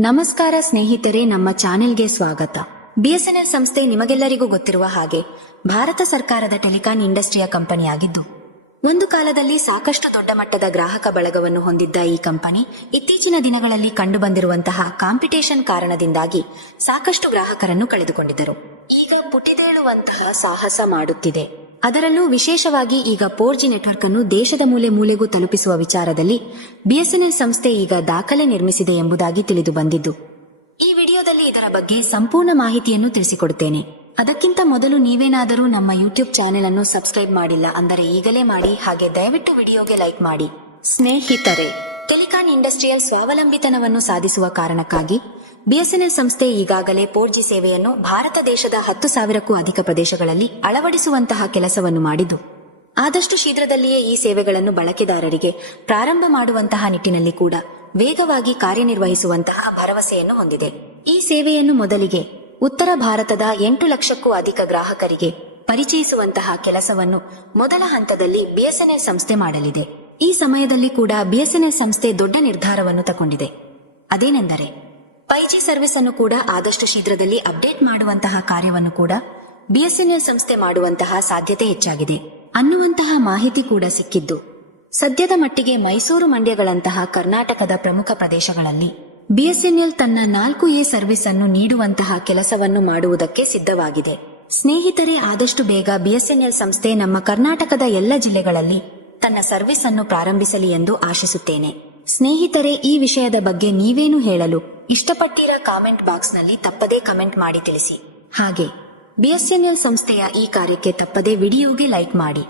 ನಮಸ್ಕಾರ ಸ್ನೇಹಿತರೆ, ನಮ್ಮ ಚಾನೆಲ್ಗೆ ಸ್ವಾಗತ. ಬಿಎಸ್ಎನ್ಎಲ್ ಸಂಸ್ಥೆ ನಿಮಗೆಲ್ಲರಿಗೂ ಗೊತ್ತಿರುವ ಹಾಗೆ ಭಾರತ ಸರ್ಕಾರದ ಟೆಲಿಕಾನ್ ಇಂಡಸ್ಟ್ರಿಯ ಕಂಪನಿಯಾಗಿದ್ದು, ಒಂದು ಕಾಲದಲ್ಲಿ ಸಾಕಷ್ಟು ದೊಡ್ಡ ಮಟ್ಟದ ಗ್ರಾಹಕ ಬಳಗವನ್ನು ಹೊಂದಿದ್ದ ಈ ಕಂಪನಿ ಇತ್ತೀಚಿನ ದಿನಗಳಲ್ಲಿ ಕಂಡುಬಂದಿರುವಂತಹ ಕಾಂಪಿಟೇಷನ್ ಕಾರಣದಿಂದಾಗಿ ಸಾಕಷ್ಟು ಗ್ರಾಹಕರನ್ನು ಕಳೆದುಕೊಂಡಿದ್ದರು. ಈಗ ಪುಟಿದೇಳುವಂತಹ ಸಾಹಸ ಮಾಡುತ್ತಿದೆ. ಅದರಲ್ಲೂ ವಿಶೇಷವಾಗಿ ಈಗ ಫೋರ್ ಜಿ ನೆಟ್ವರ್ಕ್ ಅನ್ನು ದೇಶದ ಮೂಲೆ ಮೂಲೆಗೂ ತಲುಪಿಸುವ ವಿಚಾರದಲ್ಲಿ ಬಿಎಸ್ಎನ್ಎಲ್ ಸಂಸ್ಥೆ ಈಗ ದಾಖಲೆ ನಿರ್ಮಿಸಿದೆ ಎಂಬುದಾಗಿ ತಿಳಿದು ಬಂದಿದ್ದು. ಈ ವಿಡಿಯೋದಲ್ಲಿ ಇದರ ಬಗ್ಗೆ ಸಂಪೂರ್ಣ ಮಾಹಿತಿಯನ್ನು ತಿಳಿಸಿಕೊಡುತ್ತೇನೆ. ಅದಕ್ಕಿಂತ ಮೊದಲು ನೀವೇನಾದರೂ ನಮ್ಮ ಯೂಟ್ಯೂಬ್ ಚಾನೆಲ್ ಅನ್ನು ಸಬ್ಸ್ಕ್ರೈಬ್ ಮಾಡಿಲ್ಲ ಅಂದರೆ ಈಗಲೇ ಮಾಡಿ, ಹಾಗೆ ದಯವಿಟ್ಟು ವಿಡಿಯೋಗೆ ಲೈಕ್ ಮಾಡಿ. ಸ್ನೇಹಿತರೆ, ಟೆಲಿಕಾನ್ ಇಂಡಸ್ಟ್ರಿಯಲ್ ಸ್ವಾವಲಂಬಿತನವನ್ನು ಸಾಧಿಸುವ ಕಾರಣಕ್ಕಾಗಿ ಬಿಎಸ್ಎನ್ಎಲ್ ಸಂಸ್ಥೆ ಈಗಾಗಲೇ ಫೋರ್ ಜಿ ಸೇವೆಯನ್ನು ಭಾರತ ದೇಶದ ಹತ್ತು ಸಾವಿರಕ್ಕೂ ಅಧಿಕ ಪ್ರದೇಶಗಳಲ್ಲಿ ಅಳವಡಿಸುವಂತಹ ಕೆಲಸವನ್ನು ಮಾಡಿದ್ದು, ಆದಷ್ಟು ಶೀಘ್ರದಲ್ಲಿಯೇ ಈ ಸೇವೆಗಳನ್ನು ಬಳಕೆದಾರರಿಗೆ ಪ್ರಾರಂಭ ಮಾಡುವಂತಹ ನಿಟ್ಟಿನಲ್ಲಿ ಕೂಡ ವೇಗವಾಗಿ ಕಾರ್ಯನಿರ್ವಹಿಸುವಂತಹ ಭರವಸೆಯನ್ನು ಹೊಂದಿದೆ. ಈ ಸೇವೆಯನ್ನು ಮೊದಲಿಗೆ ಉತ್ತರ ಭಾರತದ ಎಂಟು ಲಕ್ಷಕ್ಕೂ ಅಧಿಕ ಗ್ರಾಹಕರಿಗೆ ಪರಿಚಯಿಸುವಂತಹ ಕೆಲಸವನ್ನು ಮೊದಲ ಹಂತದಲ್ಲಿ ಬಿಎಸ್ಎನ್ಎಲ್ ಸಂಸ್ಥೆ ಮಾಡಲಿದೆ. ಈ ಸಮಯದಲ್ಲಿ ಕೂಡ ಬಿಎಸ್ಎನ್ಎಲ್ ಸಂಸ್ಥೆ ದೊಡ್ಡ ನಿರ್ಧಾರವನ್ನು ತಗೊಂಡಿದೆ. ಅದೇನೆಂದರೆ ಫೈ ಜಿ ಸರ್ವಿಸ್ ಅನ್ನು ಕೂಡ ಆದಷ್ಟು ಶೀಘ್ರದಲ್ಲಿ ಅಪ್ಡೇಟ್ ಮಾಡುವಂತಹ ಕಾರ್ಯವನ್ನು ಕೂಡ ಬಿಎಸ್ಎನ್ಎಲ್ ಸಂಸ್ಥೆ ಮಾಡುವಂತಹ ಸಾಧ್ಯತೆ ಹೆಚ್ಚಾಗಿದೆ. ಅನ್ನುವಂತಹ ಮಾಹಿತಿ ಕೂಡ ಸಿಕ್ಕಿದ್ದು. ಸದ್ಯದ ಮಟ್ಟಿಗೆ ಮೈಸೂರು ಮಂಡ್ಯಗಳಂತಹ ಕರ್ನಾಟಕದ ಪ್ರಮುಖ ಪ್ರದೇಶಗಳಲ್ಲಿ ಬಿಎಸ್ಎನ್ಎಲ್ ತನ್ನ ನಾಲ್ಕು ಎ ಸರ್ವಿಸ್ ಅನ್ನು ನೀಡುವಂತಹ ಕೆಲಸವನ್ನು ಮಾಡುವುದಕ್ಕೆ ಸಿದ್ಧವಾಗಿದೆ. ಸ್ನೇಹಿತರೆ, ಆದಷ್ಟು ಬೇಗ ಬಿಎಸ್ಎನ್ಎಲ್ ಸಂಸ್ಥೆ ನಮ್ಮ ಕರ್ನಾಟಕದ ಎಲ್ಲ ಜಿಲ್ಲೆಗಳಲ್ಲಿ ತನ್ನ ಸರ್ವಿಸ್ ಅನ್ನು ಪ್ರಾರಂಭಿಸಲಿ ಎಂದು ಆಶಿಸುತ್ತೇನೆ. ಸ್ನೇಹಿತರೆ, ಈ ವಿಷಯದ ಬಗ್ಗೆ ನೀವೇನು ಹೇಳಲು ಇಷ್ಟಪಟ್ಟಿರ ಕಾಮೆಂಟ್ ಬಾಕ್ಸ್ನಲ್ಲಿ ತಪ್ಪದೇ ಕಮೆಂಟ್ ಮಾಡಿ ತಿಳಿಸಿ. ಹಾಗೆ ಬಿಎಸ್ಎನ್ಎಲ್ ಸಂಸ್ಥೆಯ ಈ ಕಾರ್ಯಕ್ಕೆ ತಪ್ಪದೇ ವಿಡಿಯೋಗೆ ಲೈಕ್ ಮಾಡಿ.